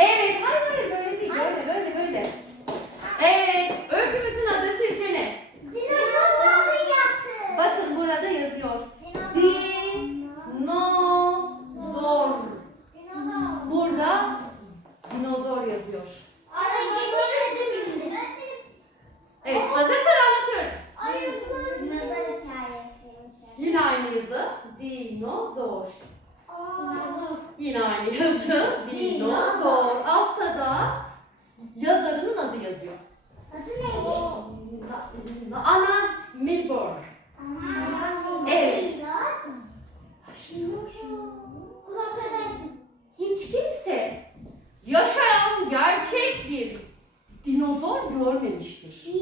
Evet, hayır böyle böyle böyle böyle. Evet, öykümüzün adı ne? Dinozor dünyası. Bakın burada yazıyor. Dinozor. Burada dinozor yazıyor. Evet, hazırsan anlatıyorum. Yine aynı yazı. Dinozor. Yine aynı yazı. Dinozor. Altta da yazarının adı yazıyor. Adı neymiş? Alan Milburn. Evet. Hiç kimse yaşayan gerçek bir dinozor görmemiştir. Evet,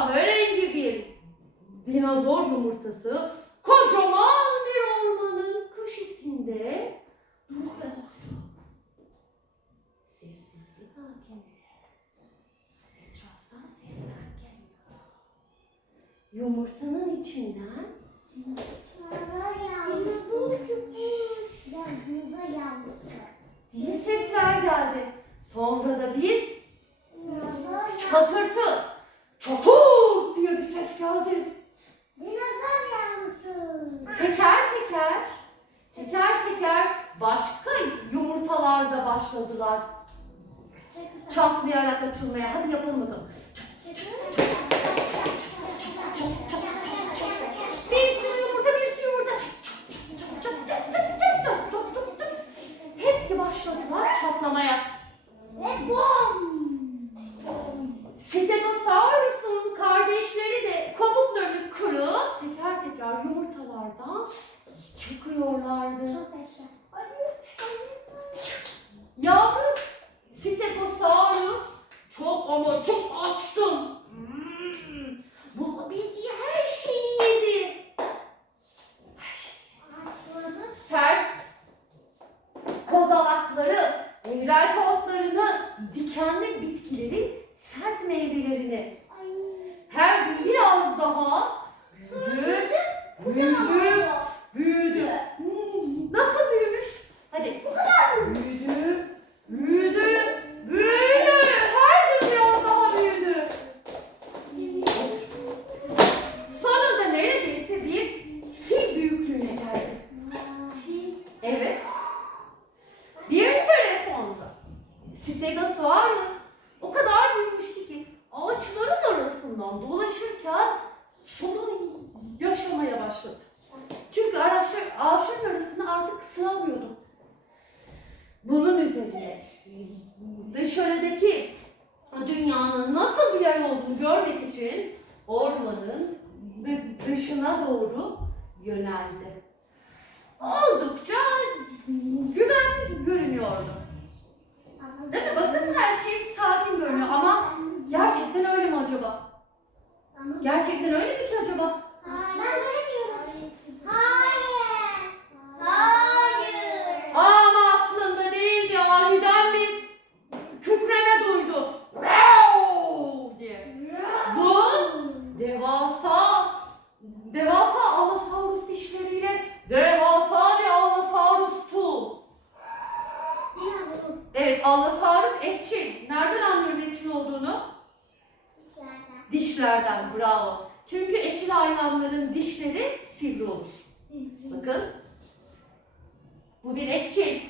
kahverengi bir dinozor yumurtası kocaman bir ormanın köşesinde duruyordu. Sessizlik hakim. Etraftan sesler geliyor. Yumurtanın içinden diye sesler geldi. Sonra da bir çatırtı, geldi. Dinozor yavrusu. Teker teker, teker teker başka yumurtalarda başladılar. Çatlayarak açılmaya. Hadi yapalım bakalım. Bir yumurta, bir yumurta. Hepsi başladılar çatlamaya. Ve bom! Stegosaurus çıkıyorlardı. Çok yaşa. Yavru Stegosaurus çok ama çok açtım. Görmek için ormanın dışına doğru yöneldi. Oldukça güvenli görünüyordu. Değil mi? Bakın her şey sakin görünüyor ama gerçekten öyle mi acaba? Gerçekten öyle mi ki acaba? Ben ne diyorum? Hayır. Hayır. Ama aslında değildi. Aniden bir kükreme duydu. Meow diye. Bu devasa, devasa Allosaurus dişleriyle devasa bir Allosaurus'tu. Dinozor. Evet, Allosaurus etçil. Nereden anlıyoruz etçil olduğunu? Dişlerden. Dişlerden, bravo. Çünkü etçil hayvanların dişleri sivri olur. Bakın. Bu bir etçil.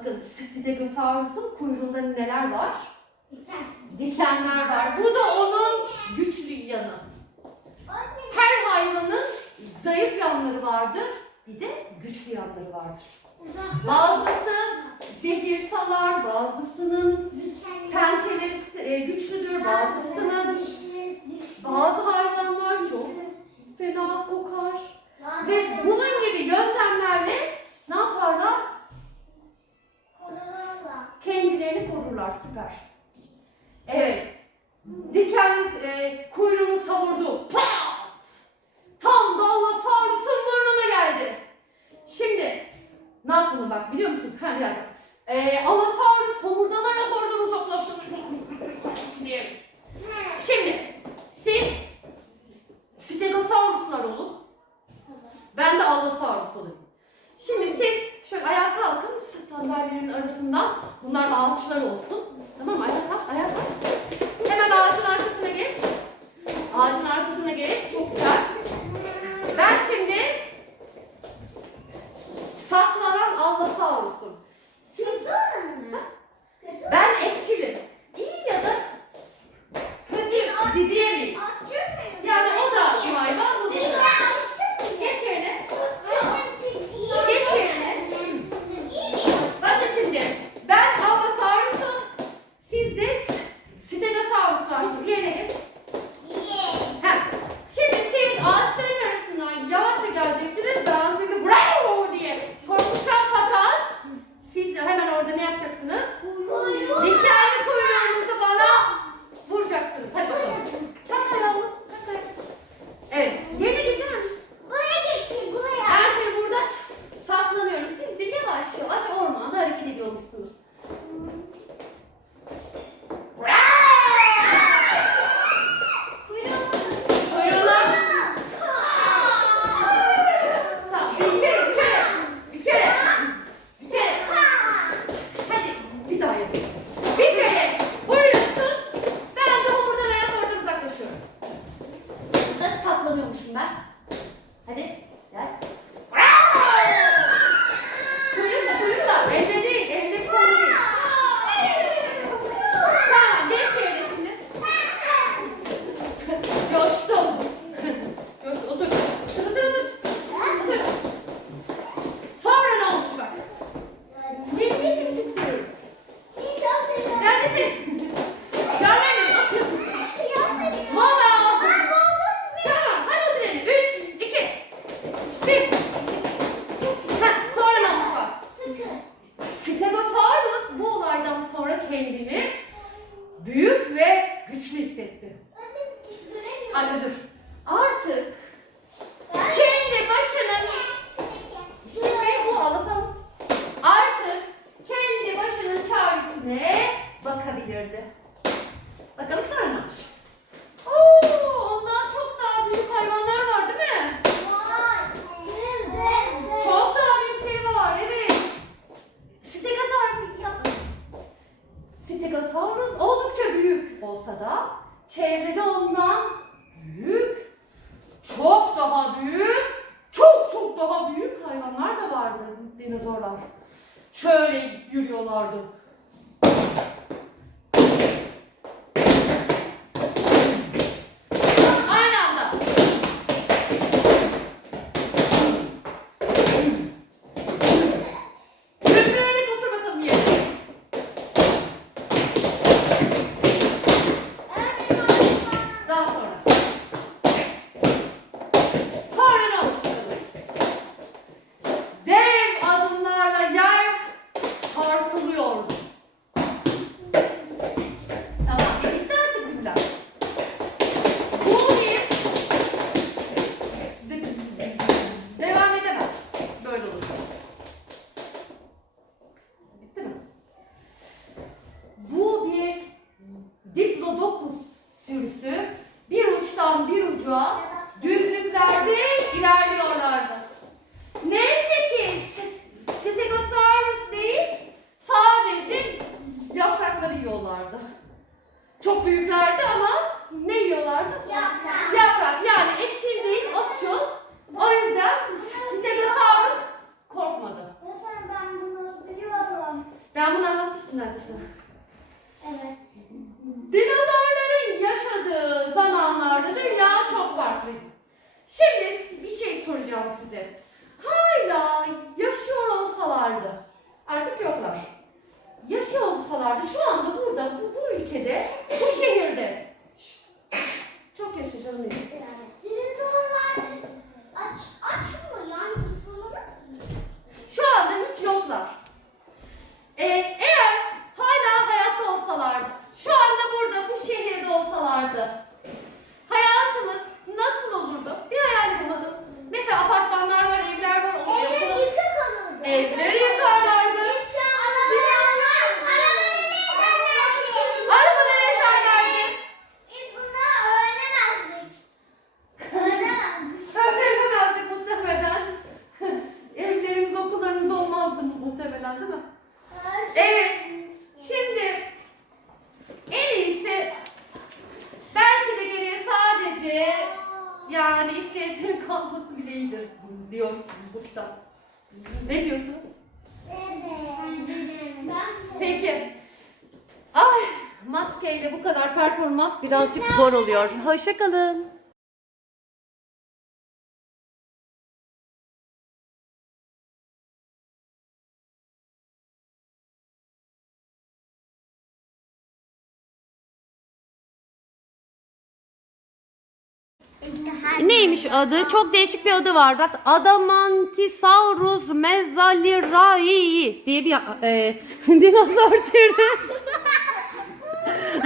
Bakın sitede Stegosaurus'un kuyruğunda neler var? Dikenler var. Bu da onun güçlü yanı. Her hayvanın zayıf yanları vardır. Bir de güçlü yanları vardır. Bazısı zehir salar, bazısının pençeleri e, güçlüdür, bazısının bazı hayvanlar çok fena kokar. Ve orada ne yapacaksınız? Kuyruk. Diken Ay. Artık kendi başına işte şey bu alasamız. Artık kendi başının çaresine bakabilirdi. Bakalım sarılmış. Oo, ondan çok daha büyük hayvanlar var değil mi? Çok daha büyükleri var evet. Stegosaurus yapın. Stegosaurus oldukça büyük olsa da çevrede ondan büyük, çok daha büyük, çok çok daha büyük hayvanlar da vardı dinozorlar. Şöyle yürüyorlardı. Ne diyorsunuz? Peki. Ay maskeyle bu kadar performans birazcık zor oluyor. Hoşçakalın. Neymiş adı? Çok değişik bir adı var. Bak Adamantisaurus mezzalirai diye bir e, dinozor türü.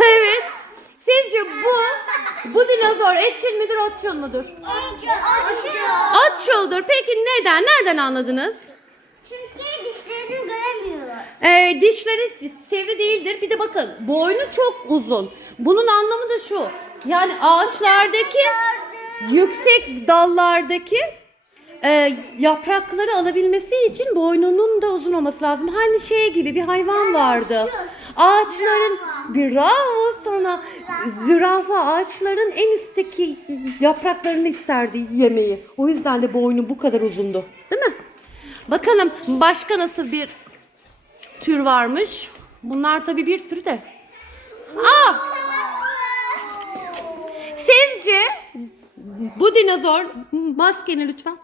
evet. Sizce bu bu dinozor etçil midir, otçul mudur? Otçuldur. Peki neden? Nereden anladınız? Çünkü dişlerini göremiyorlar. Ee, dişleri sivri değildir. Bir de bakın boynu çok uzun. Bunun anlamı da şu. Yani ağaçlardaki yüksek dallardaki e, yaprakları alabilmesi için boynunun da uzun olması lazım. Hani şey gibi bir hayvan vardı. Ağaçların bravo sana zürafa ağaçların en üstteki yapraklarını isterdi yemeği. O yüzden de boynu bu kadar uzundu. Değil mi? Bakalım başka nasıl bir tür varmış. Bunlar tabii bir sürü de. Aa! Sizce bu dinozor maskeni lütfen.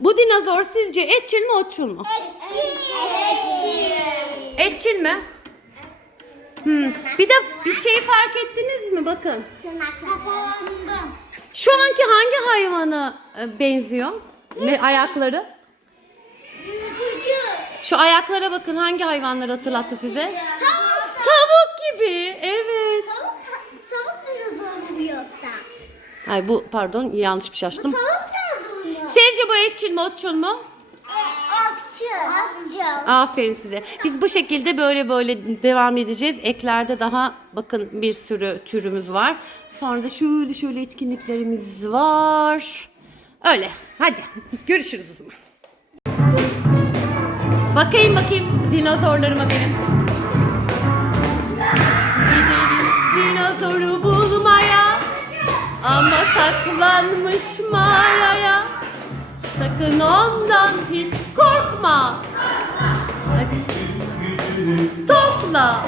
Bu dinozor sizce etçil mi otçul mu? Etçil mi? Hmm. Bir de bir şey fark ettiniz mi? Bakın. Kafalarında. Şu anki hangi hayvana e, benziyor? Ne ayakları? Şu ayaklara bakın hangi hayvanları hatırlattı size? Tavuk. Tavuk gibi. Evet. Tavuk, tavuk dinozor mu yoksa? Ay bu pardon yanlış bir şey açtım. Tavuk? Sizce bu etçil mi otçul mu? Akçı. Akçı. Aferin size. Biz bu şekilde böyle böyle devam edeceğiz. Eklerde daha bakın bir sürü türümüz var. Sonra da şöyle şöyle etkinliklerimiz var. Öyle. Hadi görüşürüz o zaman. Bakayım bakayım dinozorlarıma benim. Ama saklanmış mağaraya. Sakın ondan hiç korkma. Hadi. Topla.